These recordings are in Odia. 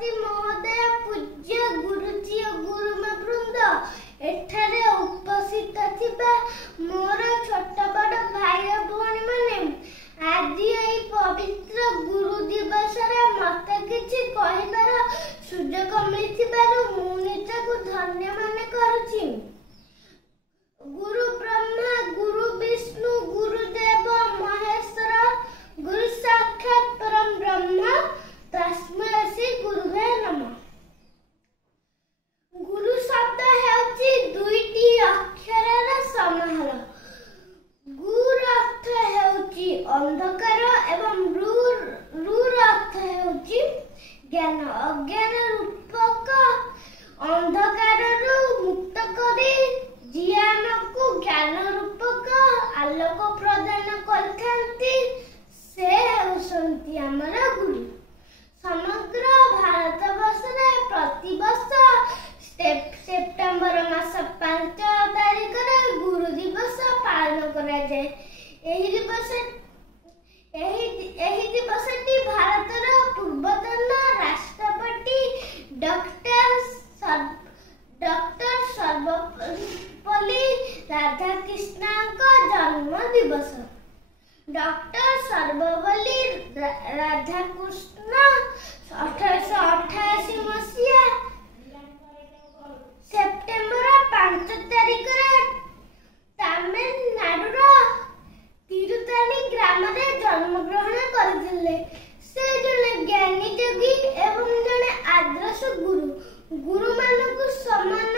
ସଭାପତି ମହୋଦୟ, ପୂଜ୍ୟ ଗୁରୁଜୀ ଓ ଗୁରୁମା ବୃନ୍ଦ, ଏଠାରେ ଉପସ୍ଥିତ ଥିବା ମୋର ଛୋଟ ବଡ଼ ଭାଇ ଓ ଭଉଣୀମାନେ, ଆଜି ଏହି ପବିତ୍ର ଗୁରୁ ଦିବସରେ ମୋତେ କିଛି କହିବାର ସୁଯୋଗ ମିଳିଥିବାରୁ ମୁଁ ନିଜକୁ ଧନ୍ୟ ମନେ କରୁଛି। ଗୁରୁ ବ୍ରହ୍ମା, ଗୁରୁ ବିଷ୍ଣୁ, ଗୁରୁଦେବ ମହେଶ୍ୱର, ଗୁରୁ ସାକ୍ଷାତ୍ ପରମ୍ ବ୍ରହ୍ମ, ତସ୍ମୈ ଶ୍ରୀ ଗୁରୁବେ ନମଃ। ଗୁରୁ ଶବ୍ଦ ହେଉଛି ଦୁଇଟି ଅକ୍ଷରର ସମାହାର। ଗୁର ଅର୍ଥ ହେଉଛି ଅନ୍ଧକାର ଏବଂ ରୁର ଅର୍ଥ ହେଉଛି ଜ୍ଞାନ। ଅଜ୍ଞାନ ରୂପକ ଅନ୍ଧକାରରୁ ମୁକ୍ତ କରି ଜ୍ଞାନକୁ ଜ୍ଞାନ ରୂପକ ଆଲୋକ ପ୍ରଦାନ କରିଥାନ୍ତି, ସେ ହେଉଛନ୍ତି ଆମର ଗୁରୁ। ସମଗ୍ର ଭାରତବର୍ଷରେ ପ୍ରତିବର୍ଷ ସେପ୍ଟେମ୍ବର ମାସ 5 ତାରିଖରେ ଗୁରୁ ଦିବସ ପାଳନ କରାଯାଏ। ଏହି ଦିବସଟି ଭାରତର ପୂର୍ବତନ ରାଷ୍ଟ୍ରପତି ଡକ୍ଟର ସର୍ବପଲ୍ଲୀ ରାଧାକ୍ରିଷ୍ଣଙ୍କ ଜନ୍ମ ଦିବସ। ଡକ୍ଟର ସର୍ବପଲ୍ଲୀ ରାଧାକୃଷ୍ଣ 1888 ମସିହା ସେପ୍ଟେମ୍ବର 5 ତାରିଖରେ ତାମିଲନାଡୁର ତିରୁତାନି ଗ୍ରାମରେ ଜନ୍ମଗ୍ରହଣ କରିଥିଲେ। ସେ ଜଣେ ଜ୍ଞାନୀ ଯୋଗୀ ଏବଂ ଜଣେ ଆଦର୍ଶ ଗୁରୁ। ଗୁରୁମାନଙ୍କୁ ସମ୍ମାନ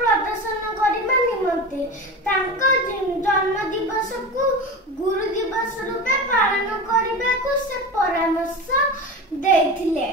ପ୍ରଦର୍ଶନ କରିବା ନିମନ୍ତେ ତାଙ୍କ ଜନ୍ମ ଦିବସକୁ ଗୁରୁ ଦିବସ ରୂପେ ପାଳନ କରିବାକୁ ସେ ପରାମର୍ଶ ଦେଇଥିଲେ।